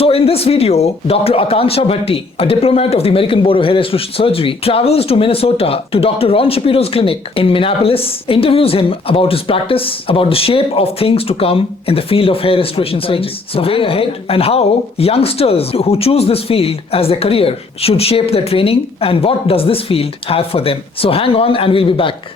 So in this video, Dr. Akanxa Bhatti, a diplomat of the American Board of Hair Restoration Surgery, travels to Minnesota to Dr. Ron Shapiro's clinic in Minneapolis, interviews him about his practice, about the shape of things to come in the field of hair restoration surgery, the way ahead, and how youngsters who choose this field as their career should shape their training, and what does this field have for them. So hang on and we'll be back.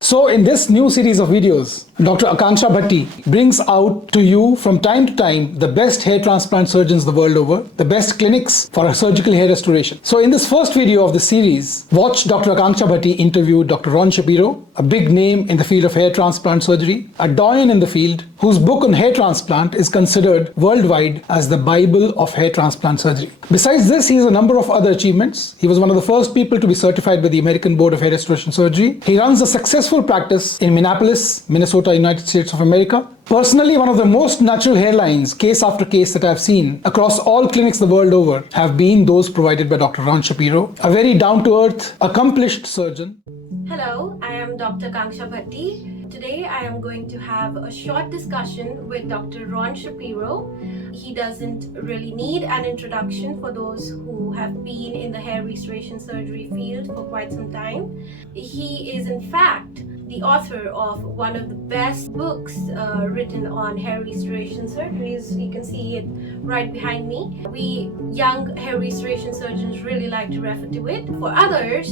So in this new series of videos, Dr. Akanxa Bhatti brings out to you from time to time the best hair transplant surgeons the world over, the best clinics for surgical hair restoration. So in this first video of the series, watch Dr. Akanxa Bhatti interview Dr. Ron Shapiro, a big name in the field of hair transplant surgery, a doyen in the field, whose book on hair transplant is considered worldwide as the Bible of hair transplant surgery. Besides this, he has a number of other achievements. He was one of the first people to be certified by the American Board of Hair Restoration Surgery. He runs a successful practice in Minneapolis, Minnesota, United States of America. Personally, one of the most natural hairlines, case after case, that I've seen across all clinics the world over have been those provided by Dr. Ron Shapiro, a very down-to-earth, accomplished surgeon. Hello, I am Dr. Akanxa Bhatti. Today I am going to have a short discussion with Dr. Ron Shapiro. He doesn't really need an introduction for those who have been in the hair restoration surgery field for quite some time. He is in fact the author of one of the best books written on hair restoration surgeries. You can see it right behind me. We young hair restoration surgeons really like to refer to it. For others,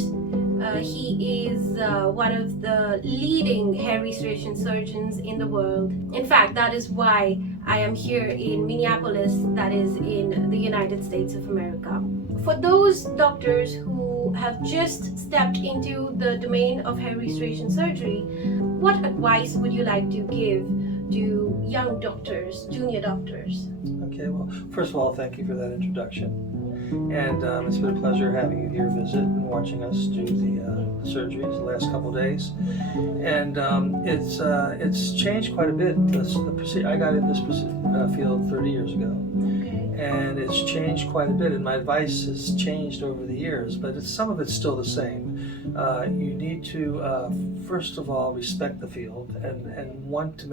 he is one of the leading hair restoration surgeons in the world. In fact, that is why I am here in Minneapolis, that is in the United States of America. For those doctors who have just stepped into the domain of hair restoration surgery, what advice would you like to give to young doctors, junior doctors? Okay, well, first of all, thank you for that introduction. And it's been a pleasure having you here visit and watching us do the surgeries the last couple of days. And it's changed quite a bit. I got in this field 30 years ago. And it's changed quite a bit, and my advice has changed over the years, but some of it's still the same. You need to, first of all, respect the field and want to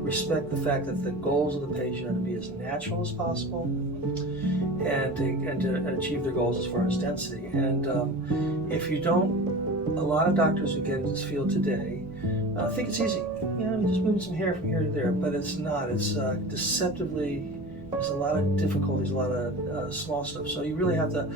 respect the fact that the goals of the patient are to be as natural as possible and to achieve their goals as far as density. And if you don't, a lot of doctors who get into this field today think it's easy. You know, just moving some hair from here to there, but it's not. It's deceptively. There's a lot of difficulties, a lot of small stuff. So you really have to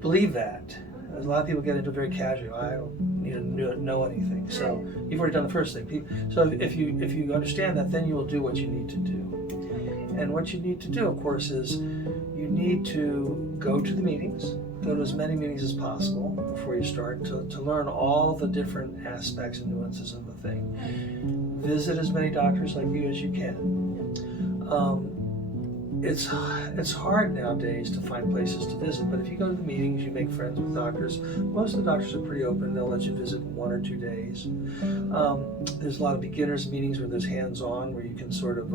believe that. There's a lot of people get into very casual. I don't need to know anything. So you've already done the first thing. So if you understand that, then you will do what you need to do. And what you need to do, of course, is you need to go to the meetings, go to as many meetings as possible before you start to learn all the different aspects and nuances of the thing. Visit as many doctors like you as you can. It's hard nowadays to find places to visit, but if you go to the meetings, you make friends with doctors. Most of the doctors are pretty open. They'll let you visit 1 or 2 days. There's a lot of beginners meetings where there's hands-on, where you can sort of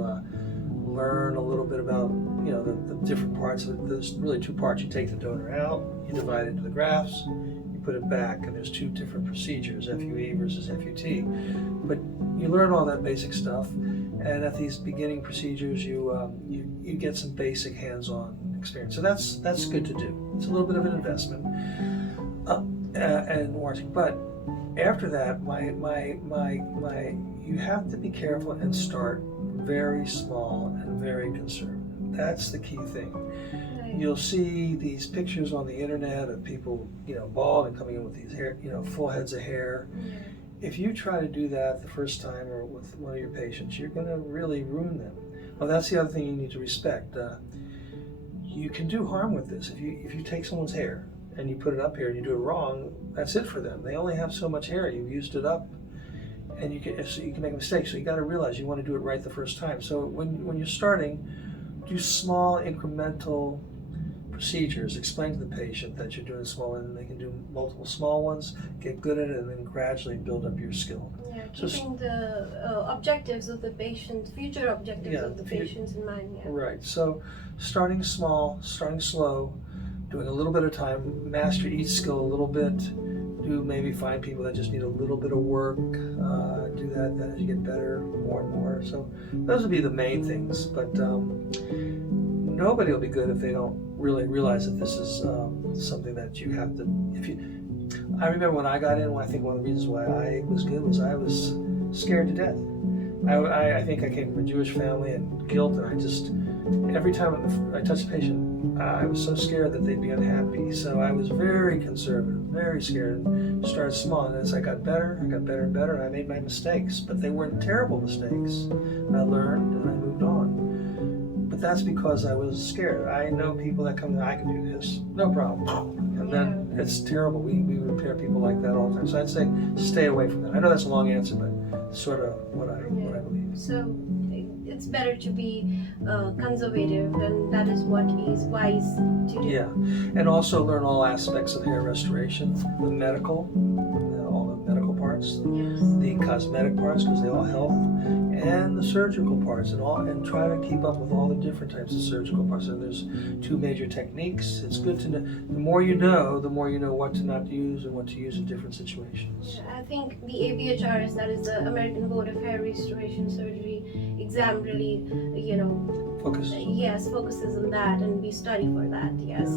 learn a little bit about, you know, the different parts of it. There's really 2 parts. You take the donor out, you divide it into the grafts, you put it back, and there's 2 different procedures, FUE versus FUT. But you learn all that basic stuff. And at these beginning procedures, you get some basic hands-on experience. So that's good to do. It's a little bit of an investment and watching. But after that, you have to be careful and start very small and very conservative. That's the key thing. You'll see these pictures on the internet of people, you know, bald and coming in with these hair, you know, full heads of hair. If you try to do that the first time or with one of your patients, you're going to really ruin them. Well, that's the other thing you need to respect. You can do harm with this. If you take someone's hair and you put it up here and you do it wrong, that's it for them. They only have so much hair. You've used it up, and you can make a mistake. So you got to realize you want to do it right the first time. So when you're starting, do small incremental procedures, explain to the patient that you're doing a small one, and they can do multiple small ones, get good at it, and then gradually build up your skill. Yeah, So keeping the objectives of the patient, future objectives of the patients in mind. Yeah. Right. So starting small, starting slow, doing a little bit of time, master each skill a little bit. Do maybe find people that just need a little bit of work. Do that. Then as you get better, more and more. So those would be the main things. But nobody will be good if they don't really realize that this is something that you have to. I remember when I got in. I think one of the reasons why I was good was I was scared to death. I think I came from a Jewish family, and guilt, and I just every time I touched a patient, I was so scared that they'd be unhappy. So I was very conservative, very scared, and started small. And as I got better and better, and I made my mistakes, but they weren't terrible mistakes. I learned and I moved on. But that's because I was scared. I know people that come in, I can do this, no problem. And then it's terrible. We repair people like that all the time. So I'd say stay away from that. I know that's a long answer, but sort of what I believe. So it's better to be conservative, and that is what is wise to do. Yeah, and also learn all aspects of hair restoration, the medical, all the medical parts, the cosmetic parts, because they all help, and the surgical parts, and try to keep up with all the different types of surgical parts. And there's two major techniques. It's good to know. The more you know what to not use and what to use in different situations. Yeah, I think the ABHRS, that is the American Board of Hair Restoration Surgery exam, really, focuses on that, and we study for that. Yes.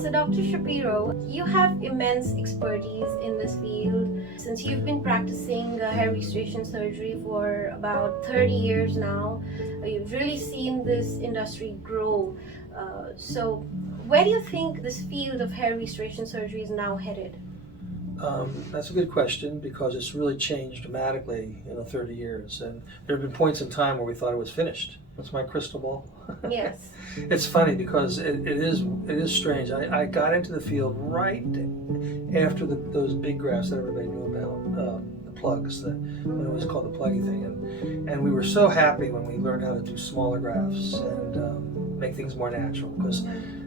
So Dr. Shapiro, you have immense expertise in this field. Since you've been practicing hair restoration surgery for about 30 years now, you've really seen this industry grow. So where do you think this field of hair restoration surgery is now headed? That's a good question, because it's really changed dramatically in the 30 years. And there have been points in time where we thought it was finished. That's my crystal ball. Yes. It's funny because it is strange. I got into the field right after those big grafts that everybody knew about, the plugs, when it was called the pluggy thing. And we were so happy when we learned how to do smaller grafts and make things more natural, because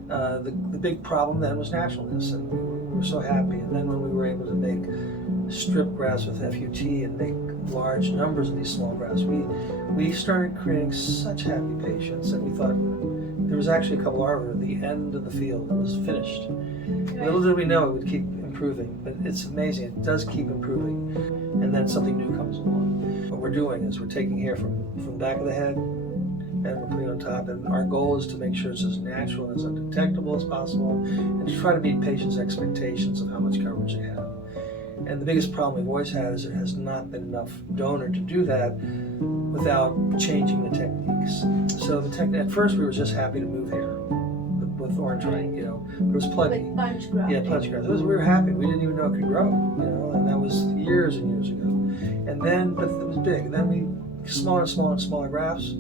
the big problem then was naturalness, and we were so happy. And then when we were able to make strip grafts with FUT and make large numbers of these small grafts, we started creating such happy patients, and we thought there was actually a couple hours at the end of the field. It was finished. Little did we know it would keep improving, but it's amazing. It does keep improving, and then something new comes along. What we're doing is we're taking hair from the back of the head, and we're putting it on top, and our goal is to make sure it's as natural and as undetectable as possible, and to try to meet patients' expectations of how much coverage they have. And the biggest problem we've always had is there has not been enough donor to do that without changing the techniques. So at first we were just happy to move hair with orange ring, but it was pluggy. With bunch graft. Yeah, bunch graft. We were happy. We didn't even know it could grow, and that was years and years ago. And then, but it was big. And then we smaller and smaller and smaller grafts.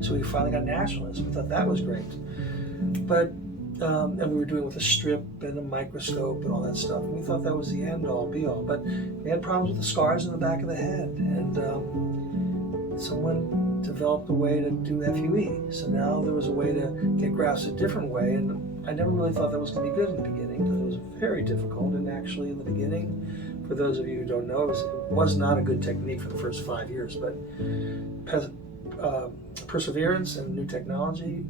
So we finally got naturalness. We thought that was great. But and we were doing it with a strip and a microscope and all that stuff. And we thought that was the end all be all. But we had problems with the scars in the back of the head. And someone developed a way to do FUE. So now there was a way to get grafts a different way. And I never really thought that was going to be good in the beginning, because it was very difficult. And actually in the beginning, for those of you who don't know, it was not a good technique for the first 5 years. But perseverance and new technology,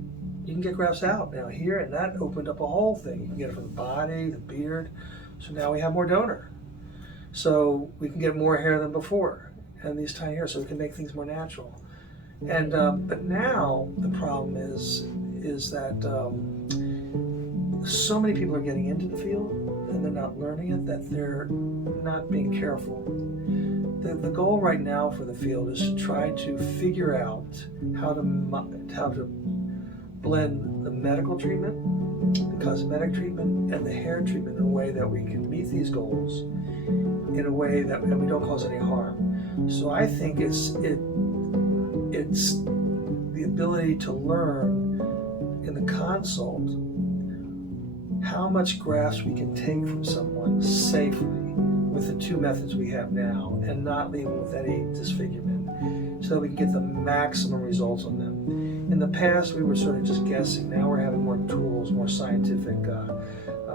you can get grafts out now here, and that opened up a whole thing. You can get it from the body, the beard. So now we have more donor. So we can get more hair than before, and these tiny hairs, so we can make things more natural. And but now the problem is that so many people are getting into the field and they're not learning it, that they're not being careful. The goal right now for the field is to try to figure out how to blend the medical treatment, the cosmetic treatment, and the hair treatment in a way that we can meet these goals in a way that we don't cause any harm. So I think it's the ability to learn in the consult how much grafts we can take from someone safely with the two methods we have now, and not leave them with any disfigurement, so that we can get the maximum results on them. In the past, we were sort of just guessing. Now we're having more tools, more scientific,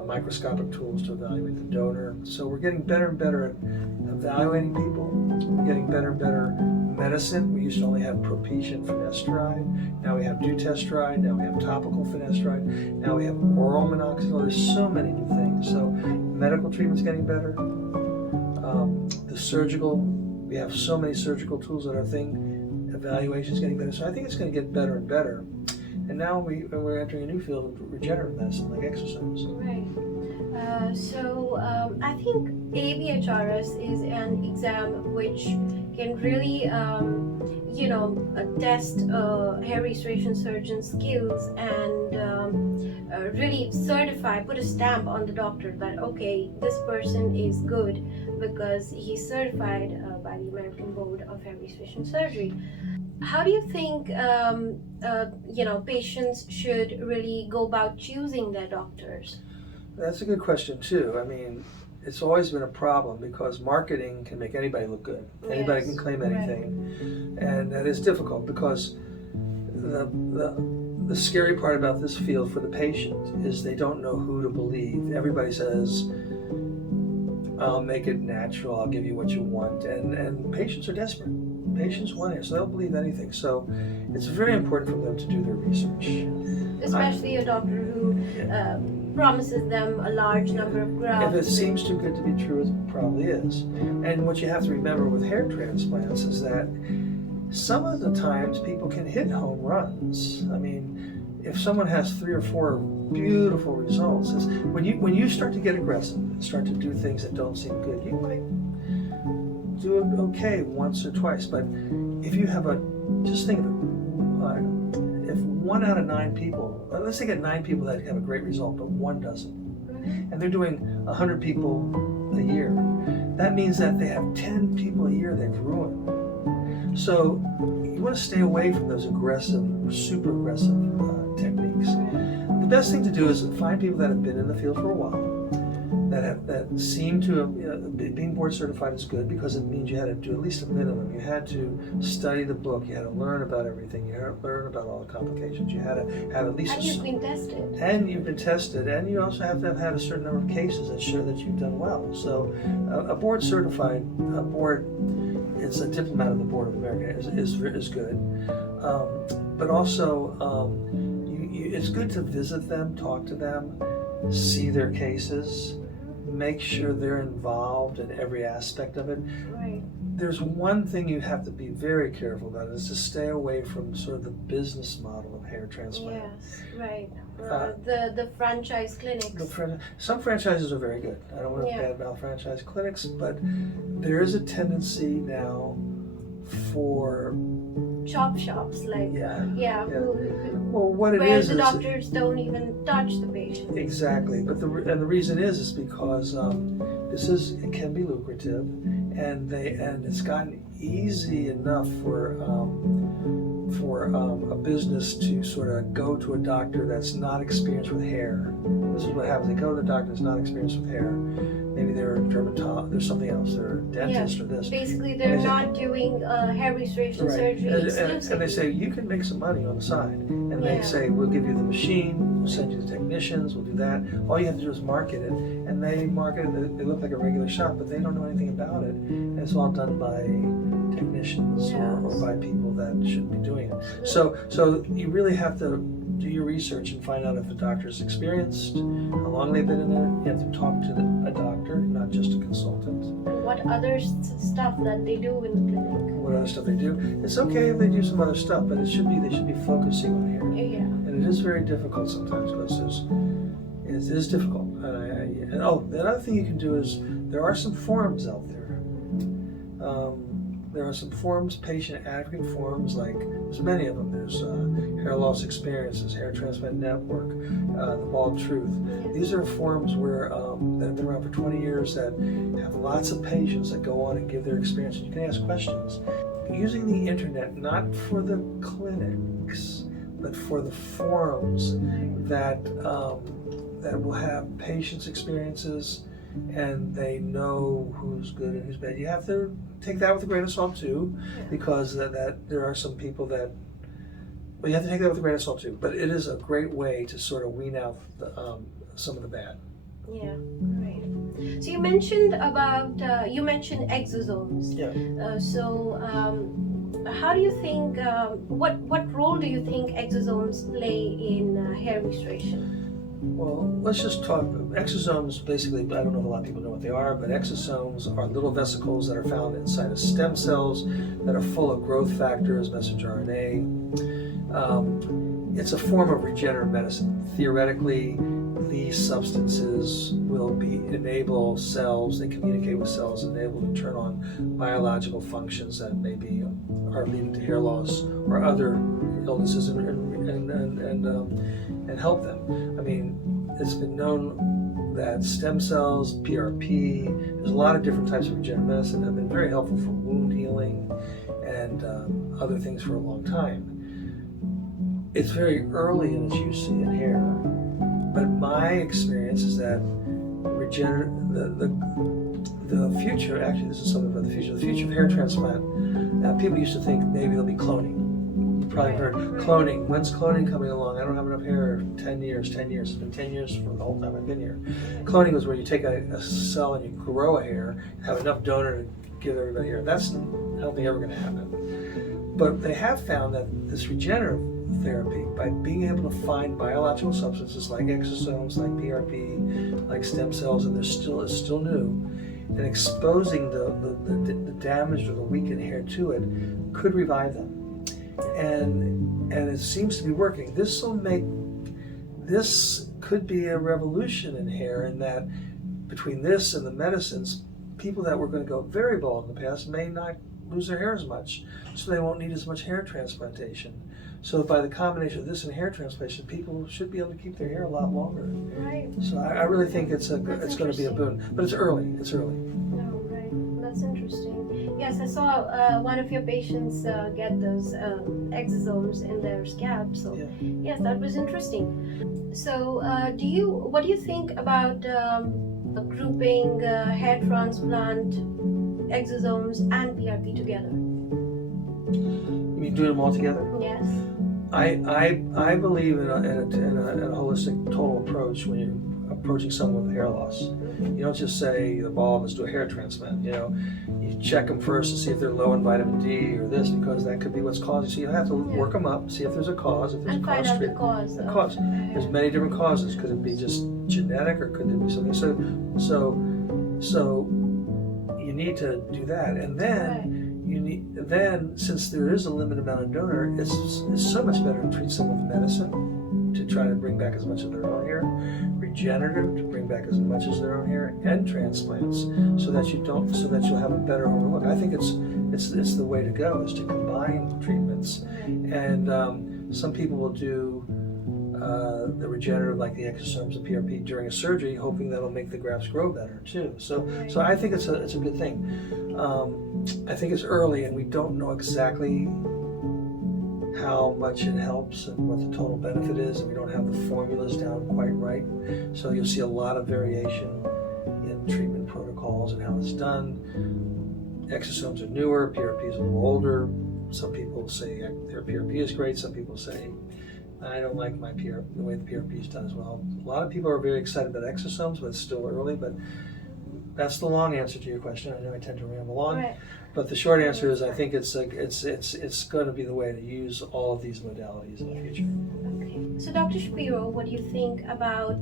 microscopic tools to evaluate the donor. So we're getting better and better at evaluating people. We're getting better and better medicine. We used to only have propecia and finasteride. Now we have dutasteride. Now we have topical finasteride. Now we have oral minoxidil. There's so many new things. So medical treatment's getting better. The surgical, we have so many surgical tools that our thing. Evaluation's getting better. So I think it's going to get better and better. And now we're entering a new field of regenerative medicine, like exosomes. Right. I think ABHRS is an exam which can really, test hair restoration surgeon skills and really put a stamp on the doctor that, okay, this person is good because he's certified by the American Board of Hair Restoration Surgery. How do you think, patients should really go about choosing their doctors? That's a good question too. I mean, it's always been a problem because marketing can make anybody look good. Anybody can claim anything, and that is difficult because the scary part about this field for the patient is they don't know who to believe. Everybody says, "I'll make it natural. I'll give you what you want," and patients are desperate. Patients want it, so they'll believe anything. So it's very important for them to do their research. Especially a doctor who promises them a large number of grafts. If it seems too good to be true, it probably is. And what you have to remember with hair transplants is that some of the times people can hit home runs. I mean, if someone has 3 or 4 beautiful results, when you start to get aggressive and start to do things that don't seem good, you might do it okay once or twice. But if you have just think of it, if 1 out of 9 people, let's say get 9 people that have a great result, but 1 doesn't, and they're doing 100 people a year, that means that they have 10 people a year they've ruined. So you want to stay away from those aggressive, super aggressive techniques. The best thing to do is find people that have been in the field for a while, that seem to have, being board certified is good because it means you had to do at least a minimum. You had to study the book, you had to learn about everything, you had to learn about all the complications, you had to have at least And you've been tested. And you've been tested, and you also have to have had a certain number of cases that show that you've done well. So a board certified, it's a diplomat of the Board of America is good. But also, it's good to visit them, talk to them, see their cases, make sure they're involved in every aspect of it. Right. There's one thing you have to be very careful about is to stay away from sort of the business model of hair transplant. Yes, right. The franchise clinics. Some franchises are very good. I don't want to badmouth franchise clinics, but there is a tendency now for chop shops, like what it where is the doctors don't even touch the patient. Exactly, but the reason is because it can be lucrative, and it's gotten easy enough for a business to sort of go to a doctor that's not experienced with hair. This is what happens. They go to the doctor that's not experienced with hair. Maybe they're a dermatologist, there's something else, they're a dentist or this. Basically, they're not doing hair restoration surgery exclusively. And they say, you can make some money on the side. And they say, we'll give you the machine, we'll send you the technicians, we'll do that. All you have to do is market it. And they market it, they look like a regular shop, but they don't know anything about it. And it's all done by technicians or by people that shouldn't be doing it. So you really have to do your research and find out if the doctor is experienced, how long they've been in it. You have to talk to a doctor, not just a consultant. And what other stuff that they do in the clinic? What other stuff they do? It's okay if they do some other stuff, but they should be focusing on hair. Yeah. And it is very difficult sometimes because it is difficult. The other thing you can do is there are some forums out there. There are some forums, patient advocate forums, like there's many of them. There's Hair Loss Experiences, Hair Transplant Network, The Bald Truth. These are forums where that have been around for 20 years that have lots of patients that go on and give their experience. And you can ask questions. Using the internet, not for the clinics, but for the forums that will have patients' experiences, and they know who's good and who's bad. You have to take that with a grain of salt too, because that there are some people that Well, you have to take that with a grain of salt too, but it is a great way to sort of wean out some of the bad. Yeah, great. So you mentioned about you mentioned exosomes. Yeah. How do you think? What role do you think exosomes play in hair restoration? Well, let's just talk. Exosomes, basically, I don't know if a lot of people know what they are, but exosomes are little vesicles that are found inside of stem cells that are full of growth factors, messenger RNA. It's a form of regenerative medicine. Theoretically, these substances will enable cells, they communicate with cells and able to turn on biological functions that maybe are leading to hair loss or other illnesses and help them. I mean, it's been known that stem cells, PRP, there's a lot of different types of regenerative medicine that have been very helpful for wound healing and other things for a long time. It's very early in its use in hair, but my experience is that the future, actually this is something about the future of hair transplant, people used to think maybe there'll be cloning. You probably heard cloning. When's cloning coming along? I don't have enough hair. 10 years. It's been 10 years for the whole time I've been here. Cloning was where you take a cell and you grow a hair, have enough donor to give everybody hair. That's, I don't think ever going to happen. But they have found that this regenerative therapy, by being able to find biological substances like exosomes, like PRP, like stem cells, and it's still new, and exposing the damaged or the weakened hair to it could revive them. And it seems to be working. This could be a revolution in hair, in that between this and the medicines, people that were going to go very bald in the past may not lose their hair as much, so they won't need as much hair transplantation. So by the combination of this and hair transplantation, people should be able to keep their hair a lot longer. Right. So I really think it's going to be a boon, but it's early. It's early. Oh, right. That's interesting. Yes, I saw one of your patients get those exosomes in their scalp. So Yeah. yes, that was interesting. So what do you think about grouping hair transplant, exosomes, and PRP together? You mean doing them all together? Yes. I believe in a holistic, total approach when you're approaching someone with hair loss. You don't just say the bald, let's do a hair transplant. You know, you check them first to see if they're low in vitamin D or this, because that could be what's causing. So you have to work them up, see if there's a cause. If there's And a find cause, out the treat cause. the cause. There's many different causes. Could it be just genetic, or could it be something? So you need to do that, and then. Then, since there is a limited amount of donor, it's so much better to treat someone with medicine to try to bring back as much of their own hair, regenerative to bring back as much as their own hair, and transplants, so that you'll have a better overlook. I think it's the way to go, is to combine treatments, and some people will do the regenerative, like the exosomes, the PRP, during a surgery, hoping that'll make the grafts grow better too. So I think it's a good thing. I think it's early, and we don't know exactly how much it helps and what the total benefit is, and we don't have the formulas down quite right. So you'll see a lot of variation in treatment protocols and how it's done. Exosomes are newer, PRP is a little older. Some people say their PRP is great. Some people say, I don't like the way the PRP is done as well. A lot of people are very excited about exosomes, but it's still early. But that's the long answer to your question. I know I tend to ramble on, Right. but the short answer is I think it's going to be the way to use all of these modalities in the future. Okay. So Dr. Shapiro, what do you think about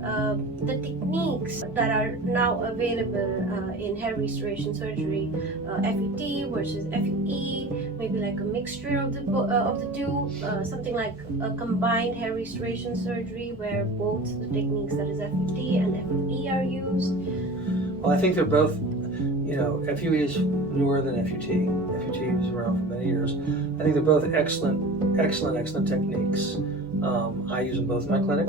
the techniques that are now available in hair restoration surgery, FET versus FUE, maybe like a mixture of the two, something like a combined hair restoration surgery where both the techniques, that is FET and FUE, are used? Well, I think they're both, FUE is newer than FUT. FUT was around for many years. I think they're both excellent techniques. I use them both in my clinic.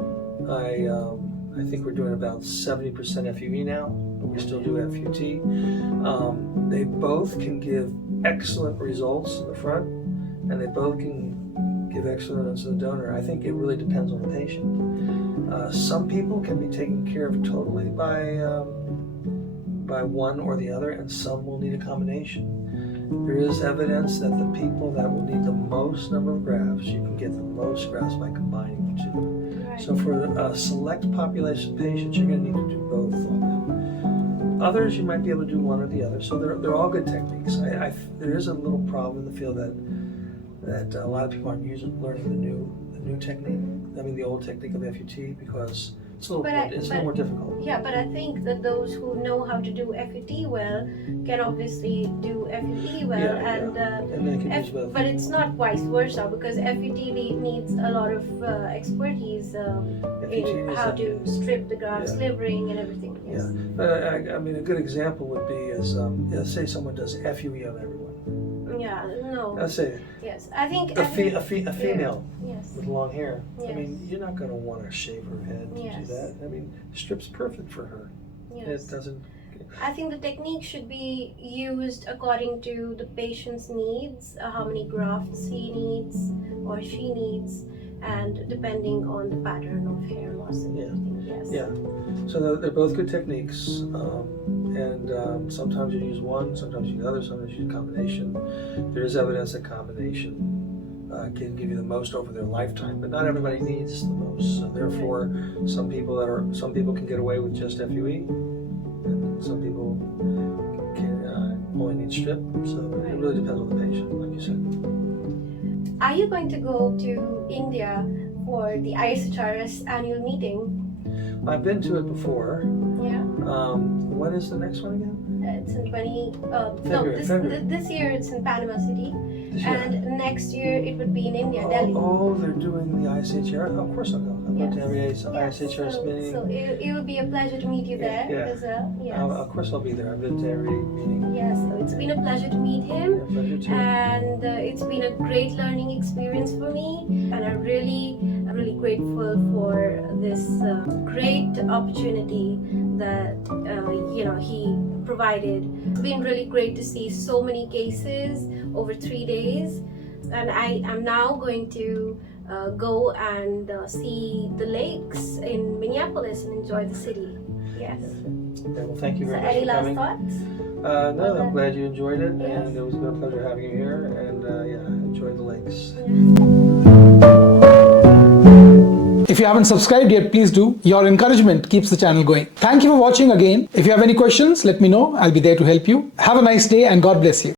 I think we're doing about 70% FUE now, but we still do FUT. They both can give excellent results in the front, and they both can give excellent results to the donor. I think it really depends on the patient. Some people can be taken care of totally by one or the other, and some will need a combination. There is evidence that the people that will need the most number of grafts, you can get the most grafts by combining the two. Right. So for a select population of patients, you're going to need to do both on them. Others, you might be able to do one or the other. So they're all good techniques. There is a little problem in the field that a lot of people aren't learning the new technique. I mean the old technique of FUT, because it's a little more difficult. Yeah, but I think that those who know how to do FUT well can obviously do FUE well, and they can use both. But it's not vice versa, because FUT needs a lot of expertise in how to strip the grafts, livering, and everything. Yes. Yeah, but I mean a good example would be is let's say someone does FUE on everyone. Yeah, no. Let's say Yes, I think a female yes. with long hair. Yes. I mean, you're not going to want to shave her head to do that. I mean, strip's perfect for her. Yes. It doesn't. I think the technique should be used according to the patient's needs, how many grafts he needs or she needs, and depending on the pattern of hair loss and everything. Yes. Yeah. So they're both good techniques, and sometimes you use one, sometimes you use the other, sometimes you use a combination. There is evidence that combination can give you the most over their lifetime, but not everybody needs the most. So therefore, some people can get away with just FUE, and some people can only need strip. So it really depends on the patient, like you said. Are you going to go to India for the ISHRS annual meeting? I've been to it before. Yeah. When is the next one again? It's in February. This year it's in Panama City, This year. and next year it would be in India, Delhi. Oh, they're doing the ISHR. Of course I'll go. I've been to every ISHR so, meeting. So it will be a pleasure to meet you there as well. Yes. Of course I'll be there. I've been to every meeting. Yes, so it's been a pleasure to meet him. Yeah, pleasure too. And it's been a great learning experience for me, and I'm really grateful for this great opportunity that he provided. It's been really great to see so many cases over 3 days, and I am now going to go and see the lakes in Minneapolis and enjoy the city. Yes. Okay, well, thank you very much Any for last coming. thoughts? No, I'm glad you enjoyed it, Yes. and it was a pleasure having you here, and enjoy the lakes. If you haven't subscribed yet, please do. Your encouragement keeps the channel going. Thank you for watching again. If you have any questions, let me know. I'll be there to help you. Have a nice day and God bless you.